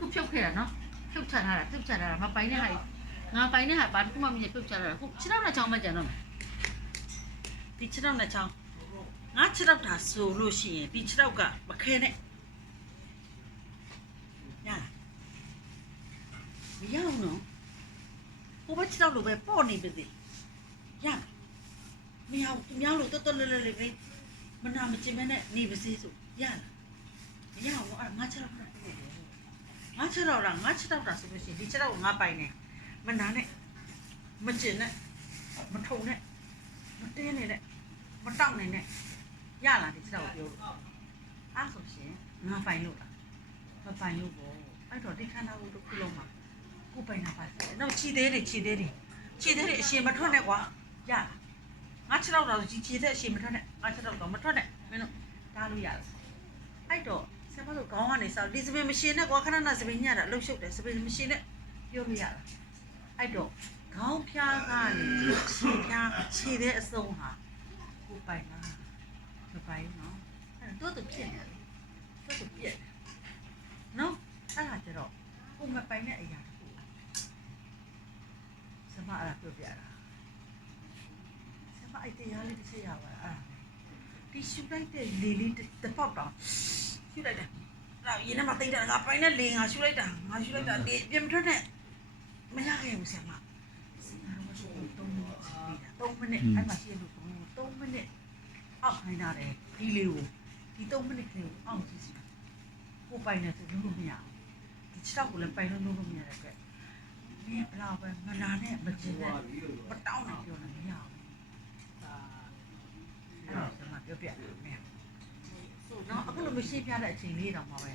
ခုဖြုတ်ခဲ့တာနော်ဖြုတ်ချထားတာမပိုင်တဲ့ဟာငါပိုင်တဲ့ဟာဘာတစ်ခုမှမမြင်ဖြုတ်ချထားတာခု6နှစ်ချောင်းမှကျန်တော့မယ်ဒီ6နှစ်ချောင်းငါ6တာဆိုလို့ရှိရင်ဒီ6ကမခဲနဲ့ရလားမရအောင်နော်ဟိုဘက်6လို့ပဲပေါ့နေပါစေရမရအောင်သူများလို့တော်လွယ်လေးမနာမကျင်မဲနဲ့နေပါစေဆိုရလားမရအောင်အဲ့ငါ6တာငါ6တာဆိုလို့ရှိရင်ဒီ6ကိုငါပိုင်နေမနာနဲ့မကျင်နဲ့မထုံနဲ့မတင်းနဲ့မတောက်နဲ့ရလားဒီ6ကိုပြောလို့အဲ့ဆိုရှင်ငါပိုင်လို့လားမပိုင်လို့ပေါ့အဲ့တော့ဒီခန္ဓာကိုယ်တစ်ခုလုံးမှာကိုပိုင်တာပါတော့ခြေသေးတွေအရှင်မထွက်နဲ့ကွာရလားငါ6တော့ခြေတဲ့အရှင်မထွက်နဲ့ငါ6တော့မထွက်နဲ့မင်းတို့တားလို့ရလားအဲ့တော့ဆရာမတို့ခေါင်းကနေစောက်ဒီစပင်မရှင်နဲ့ကွာခဏစပင်ညတာအလုပ်ရှုပ်တယ်စပင်မရှင်နဲ့ပြောလို့ရလားအဲ့တော့ခေါင်းဖျားကနေခြေတဲ့အစုံဟာကိုပိုင်လားမပိုင်နော်အဲ့တော့တို့ဖြစ်နေတယ်တို့ပြက်နော်အဲ့ဒါကျတော့ကိုမပိုင်တဲ့အရာတစ်ခုဆမအဲ့ဒါပြောပြတာဆမအဲ့တရားလေးတစ်ချက်ရပါလားဒီရှူလိုက်တဲ့လေလေးတစ်ပေါက်တောင်ရှူလိုက်တာအဲ့ရင်းနဲ့မသိတာငါပိုင်တဲ့လေငါရှူလိုက်တာလေပြင်မထွက်နဲ့မရခဲ့ဘူးဆမ3မိနစ်အဲ့မှာရှိလို့3မိနစ်အောက်ခိုင်းတာတယ်ဒီလေးကိုဒီ3မိနစ်ကလေးကိုအောက်ကြည့်စီကိုပိုင်နေဆိုလို့မရဘူးဒီ6ကိုလည်းပိုင်လို့မရတဲ့အတွက်ဒီဘလောက်ပဲမနာနဲ့မကျင်နဲ့မတောင်းနဲ့ပြောလို့မရဘူးအဲ့တော့ကျွန်မပြောပြတယ်မင်းနော်အခုလိုမရှိပြတဲ့အချိန်လေးတောင်မှပဲ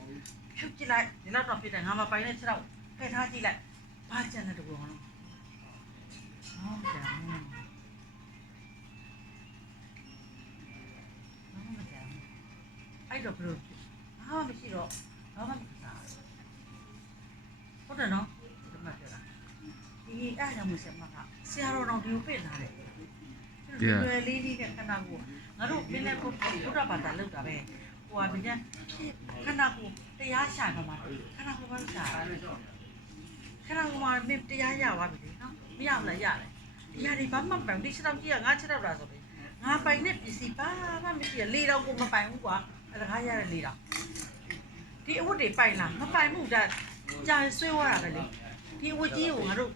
ဖြုတ်ကြည့်လိုက်ဒီလောက်တော့ပြတယ်ငါမပိုင်တဲ့6တော့ဖယ်ထားကြည့်လိုက်ဘာကျန်တဲ့တကူအောင်ဟုတ်တယ်အဲ့တော့ဘလို့ဘာမှမရှိတော့ဘာမှမစားဟုတ်တယ်နော်ဒီမှာပြောတာဒီအဲ့ဒါမျိုးဆက်မှာဆရာတော်တော်ဒီကိုပြင်လာတယ်ဒီလွယ်လေးလေးနဲ့ခဏကိုငါတို့မင်းနဲ့ဘုရားဘာသာလောက်တာပဲဟိုကဒီကခဏကိုတရားရှာတော့မှာခဏကိုဘာရှာခဏကိုမှမင်းတရားရသွားပြီနော်မရဘူးလားရတယ်ဒီဟာဒီဘာမှမပိုင်ဒီ6တောင်ကြီးကငါ6တောင်လားဆိုပြီးငါပိုင်တဲ့ပစ္စည်းဘာမှမရှိရ၄တောင်ကိုမပိုင်ဘူးကွာအဲ့ဒါခါရတဲ့၄တောင်ဒီအဝတ်တွေပိုင်လားမပိုင်ဘူးဒါကြာဆွဲသွားတာပဲလေဒီအဝတ်ကြီးကိုငါတို့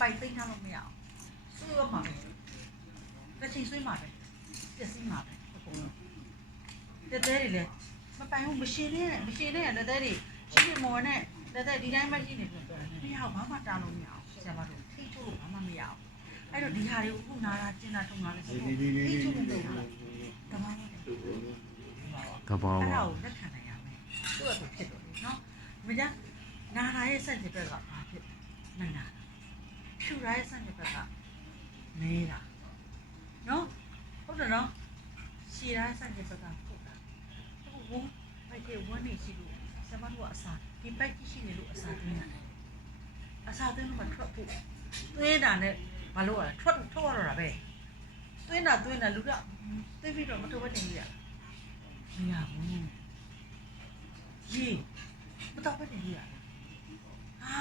ပိုင်သိမ်းထားလို့မရအောင်ဆွဲသွားမှာပဲတစ်ချိန်ဆွဲမှာပဲပစ္စည်းမှာပဲအကုန်လုံးတဲ့တွေလည်းမပိုင်ဘူးမရှင်နဲ့တဲ့တွေရှိမော်နဲ့တဲ့ဒီတိုင်းမှရှိနေပြောတယ်မရဘူးဘာမှတားလို့မရအောင်ဆရာမတို့ထိချိုးလို့ဘာမှမရအောင်အဲ့တော့ဒီဟာတွေကိုခုနာတာကျင်းတာထုံတာလည်းထိချိုးလို့တော့တဘာဝအဲ့ဒါကိုလက်ခံနိုင်ရမယ်သူ့အတူဖြစ်တော့လေနော်မကြနာတာရဲ့စက်စစ်ဘက်ကဘာဖြစ်မနာဖြူတာရဲ့စက်စစ်ဘက်ကနေတာနော်ဟုတ်တယ်နော်ရှည်တာရဲ့စက်စစ်ဘက်ကဟုတ်တာအခုဝန်းအဲ့ဒီဝန်းနေရှိလို့ဆမတို့ကအစာဒီပိုက်ကြီးရှိနေလို့အစာသွင်းရတယ်အစာသွင်းလို့မထွက်ဘူးသွင်းတာနဲ့မလို့ရထွက်ရတော့တာပဲသွင်းတာလူကသိပြီးတော့မထုတ်ဘဲတင်ရမရဘူးရေမတော့ဘဲတင်ရဟာ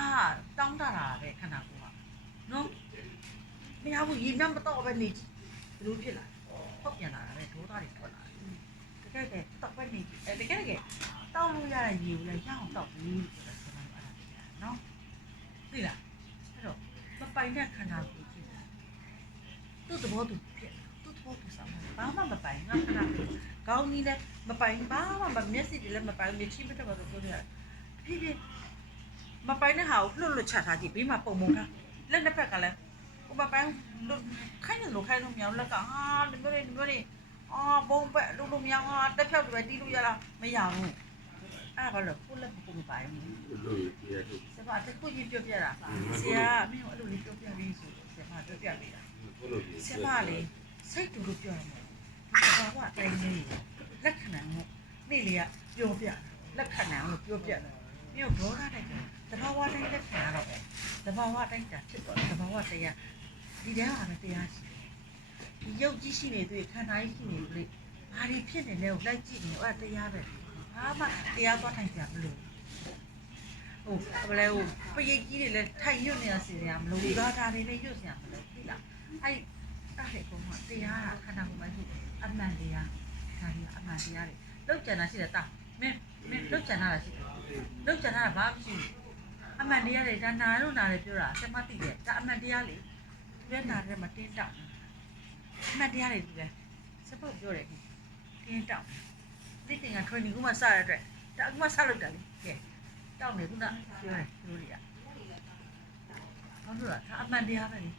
တောင်းတတာပဲခဏကိုကနော်မရဘူးရေနမတော့ဘဲနေဘလို့ဖြစ်လာဟုတ်ပြန်လာတာပဲဒိုးသားတွေထွက်လာတကယ်တော့ဘဲနေတကယ်တောင်းလို့ရတဲ့ရေကိုလည်းရအောင်တောက်ဘူးဆိုတော့ကျွန်တော်အဲ့ဒါနော်သိလားအဲ့တော့မပိုင်တဲ့ခန္ဓာကိုယ်ကြီးသူ့သဘောသူဖြစ်သူ့သဘောသူစားမှာဘာမှမပိုင်ငါခဏကောင်းကြီးလည်းမပိုင်ဘာမှမမျက်စိတွေလည်းမပိုင်မျက်ချိမတက်ပါတော့ပြောရတယ်ဖြည်းဖြည်းမပိုင်တဲ့ဟာကိုလွတ်ချထားကြည့်ဘေးမှာပုံမုံထားလက်နှစ်ဖက်ကလည်းဟိုမပိုင်ခိုင်းလို့မရဘူးလက်ကဟာဒီမျိုးတွေအော်ဘုံပဲလို့မရဟာတက်ဖြောက်တွေတီးလို့ရလားမရဘူးအဲ့ဒါလည်းကိုလက်ပုံမပိုင်ဘူးဆရာကကိုကြီးပြောပြတာဆရာမင်းအဲ့လိုလေးပြောပြပြီးဆိုဆရာပြောပြပေးတာဆရာလေစိတ်တူလို့ပြောတယ်ဘာကတိုင်းနေလက်ခံနိုင်လို့နေ့လေကပြောပြလက်ခံနိုင်လို့ပြောပြတယ်မြို့ဒေါသတဲ့တဘာဝတိုင်းလက်ခံရတော့ပဲတဘာဝတိုင်းတာဖြစ်တော့တဘာဝတရားဒီတည်းဟာပဲတရားရှိဒီရုပ်ကြီးရှိနေတွေ့ခန္ဓာကြီးရှိနေတွေ့ဘာတွေဖြစ်နေလဲကိုလိုက်ကြည့်နေအဲ့တရားပဲဘာမှတရားသွားထိုင်ကြမလို့ ဟိုဘယ်လဲဟိုပရိတ်ကြီးတွေလည်းထိုင်ရွတ်နေရစီရမလို့ဒါတွေလည်းရွတ်စီရမလို့သိလားအဲ့တဲ့ကောင်ကတရားခန္ဓာကိုယ်မှာရှိအမှန်တရားဒါကြီးအမှန်တရားတွေလောက်ကျန်တာရှိတယ်တာမင်းလောက်ကျန်တာရှိတယ်လောက်ကျန်တာဘာမှမရှိဘူးအမှန်တရားတွေဒါနာလို့နာတယ်ပြောတာဆက်မသိတယ်ဒါအမှန်တရားလေဒီကနာတယ်မတင်းတောက်အမှန်တရားတွေဒီပဲစပုတ်ပြောတယ်တင်းတောက်ဒီတင်က training ကမှစရတဲ့အတွက်ဒါကမှစလုပ်တယ်လေကဲတောက်နေခုနပြောတယ်သူတို့တွေကဘာလို့လဲဒါအမှန်တရားပဲလေ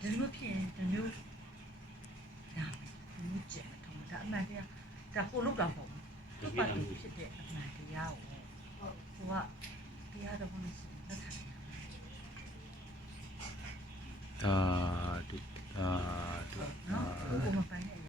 ဒီလိုဖြစ်ရင်ဒီမျိုးဒါဒီမျိုးကျန်တော့ဒါအမှန်တရားဒါကိုလုတ်တာမဟုတ်ဘူးသူ့ပါတီဖြစ်တဲ့အမှန်တရားကိုသူကတရားတော်နဲ့ဆက်ထားတယ်ဒါဒုနော်ကိုမပိုင်တဲ့အရာ